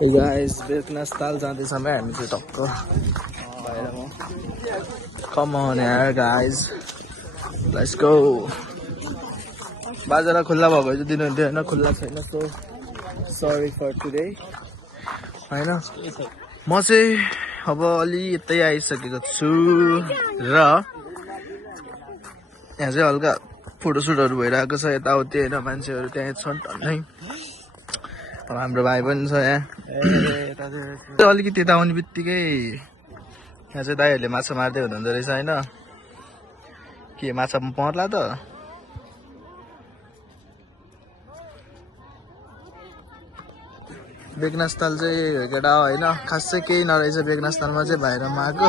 Hey guys, बेगनास्थल जाँदैछौँ हामी चाहिँ टक्क भएर म Come on here guys, let's go. बाजार खुल्ला भएको चाहिँ दिनुहुन्थ्यो होइन, खुल्ला छैन, सो सरी फर टुडे होइन. म चाहिँ अब अलि यतै आइसकेको छु र यहाँ चाहिँ हल्का फोटोसुटहरू भइरहेको छ यताउति होइन, मान्छेहरू त्यहाँ छन् टन्नै. अब हाम्रो भाइ पनि छ यहाँ. अलिकति यता आउने बित्तिकै यहाँ चाहिँ दाइहरूले माछा मार्दै हुनुहुँदो रहेछ होइन. के माछा पर्ला त? बेगनास्थल चाहिँ केटा होइन, खासै केही नरहेछ बेगनास्थलमा चाहिँ, बाहिरमा आएको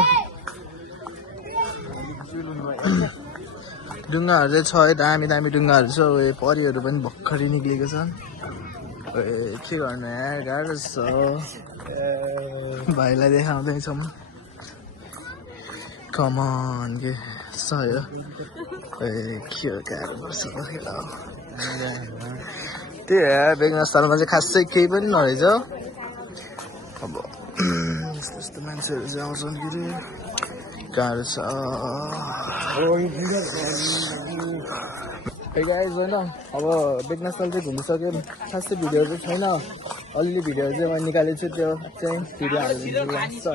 डुङ्गाहरू चाहिँ छ है, दामी दामी डुङ्गाहरू छ. परिहरू पनि भर्खरै निक्लेको छन्. के गर्नु यार, गाह्रो छ. भाइलाई देखाउँदैछौँ. कमान के छ यो. के गाह्रो पर्छ केटा. त्यही हो, बेगनास्थलमा चाहिँ खासै केही पनि नरहेछ. अब यस्तो यस्तो मान्छेहरू चाहिँ आउँछन् के अरे, गाह्रो छ. गाइज होइन, अब बेगनास्थल चाहिँ घुमिसक्यो. खासै भिडियोहरू चाहिँ छैन, अलिअलि भिडियोहरू चाहिँ मैले निकालेको छु, त्यो चाहिँ भिडियो हालिदिन्छु.